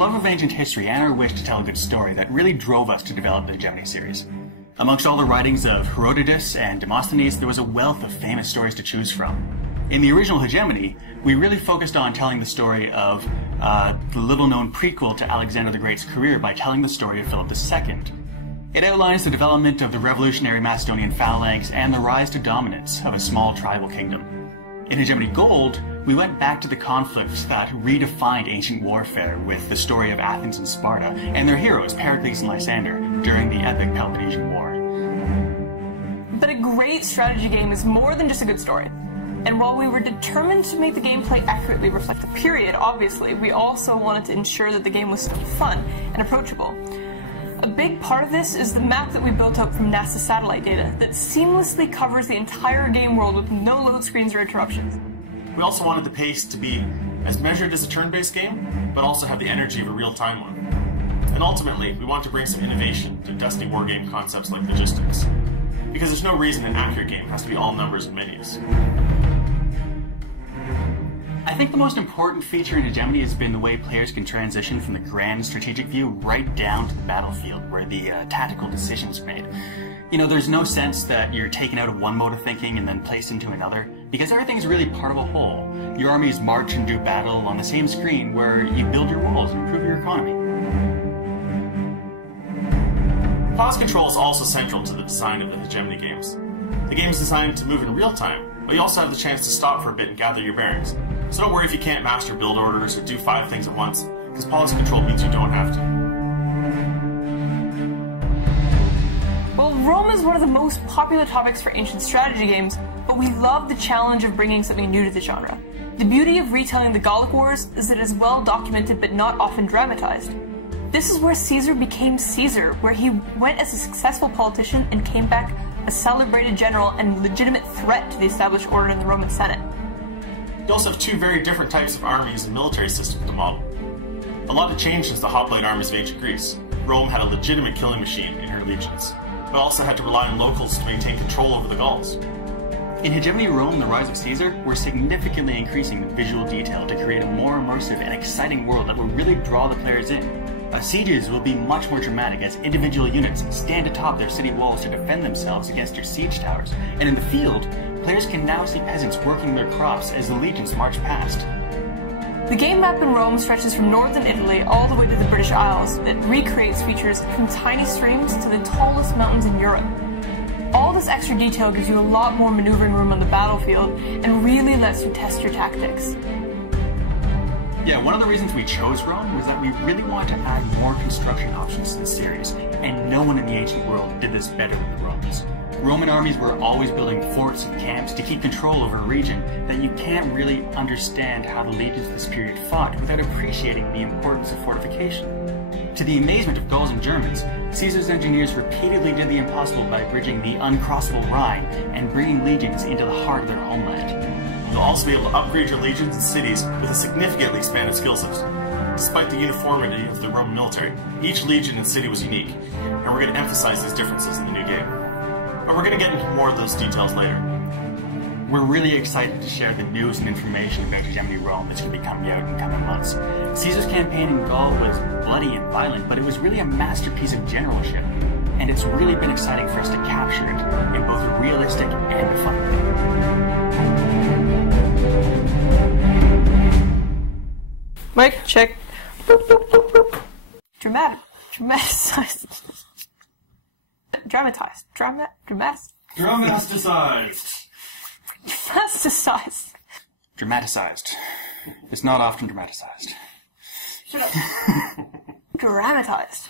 love of ancient history and our wish to tell a good story that really drove us to develop the Hegemony series. Amongst all the writings of Herodotus and Demosthenes, there was a wealth of famous stories to choose from. In the original Hegemony, we really focused on telling the story of the little-known prequel to Alexander the Great's career by telling the story of Philip II. It outlines the development of the revolutionary Macedonian phalanx and the rise to dominance of a small tribal kingdom. In Hegemony Gold, we went back to the conflicts that redefined ancient warfare with the story of Athens and Sparta and their heroes, Pericles and Lysander, during the epic Peloponnesian War. But a great strategy game is more than just a good story. And while we were determined to make the gameplay accurately reflect the period, obviously, we also wanted to ensure that the game was still fun and approachable. A big part of this is the map that we built out from NASA satellite data that seamlessly covers the entire game world with no load screens or interruptions. We also wanted the pace to be as measured as a turn-based game, but also have the energy of a real-time one. And ultimately, we want to bring some innovation to Destiny wargame concepts like logistics, because there's no reason an accurate game has to be all numbers and menus. I think the most important feature in Hegemony has been the way players can transition from the grand strategic view right down to the battlefield where the tactical decisions are made. You know, there's no sense that you're taken out of one mode of thinking and then placed into another, because everything's really part of a whole. Your armies march and do battle on the same screen where you build your walls and improve your economy. Pause control is also central to the design of the Hegemony games. The game is designed to move in real time, but you also have the chance to stop for a bit and gather your bearings. So don't worry if you can't master build orders or do 5 things at once, because pause control means you don't have to. Well, Rome is one of the most popular topics for ancient strategy games, but we love the challenge of bringing something new to the genre. The beauty of retelling the Gallic Wars is that it is well documented but not often dramatized. This is where Caesar became Caesar, where he went as a successful politician and came back a celebrated general and legitimate threat to the established order in the Roman Senate. You also have 2 very different types of armies and military systems to model. A lot had changed since the hoplite armies of ancient Greece. Rome had a legitimate killing machine in her legions, but also had to rely on locals to maintain control over the Gauls. In Hegemony Rome, the Rise of Caesar, we're significantly increasing the visual detail to create a more immersive and exciting world that will really draw the players in. Sieges will be much more dramatic as individual units stand atop their city walls to defend themselves against your siege towers, and in the field, players can now see peasants working their crops as the legions march past. The game map in Rome stretches from northern Italy all the way to the British Isles that recreates features from tiny streams to the tallest mountains in Europe. All this extra detail gives you a lot more maneuvering room on the battlefield and really lets you test your tactics. Yeah, one of the reasons we chose Rome was that we really wanted to add more construction options to the series, and no one in the ancient world did this better than the Romans. Roman armies were always building forts and camps to keep control over a region that you can't really understand how the legions of this period fought without appreciating the importance of fortification. To the amazement of Gauls and Germans, Caesar's engineers repeatedly did the impossible by bridging the uncrossable Rhine and bringing legions into the heart of their homeland. You'll also be able to upgrade your legions and cities with a significantly expanded skill system. Despite the uniformity of the Roman military, each legion and city was unique, and we're going to emphasize these differences in the new game. But we're going to get into more of those details later. We're really excited to share the news and information about Hegemony Rome that's going to be coming out in coming months. Caesar's campaign in Gaul was bloody and violent, but it was really a masterpiece of generalship, and it's really been exciting for us to capture it in both a realistic and a fun way. Mic check. Boop, boop, boop, boop. Dramatized. Dramaticized. It's not often dramatized. Dramatized.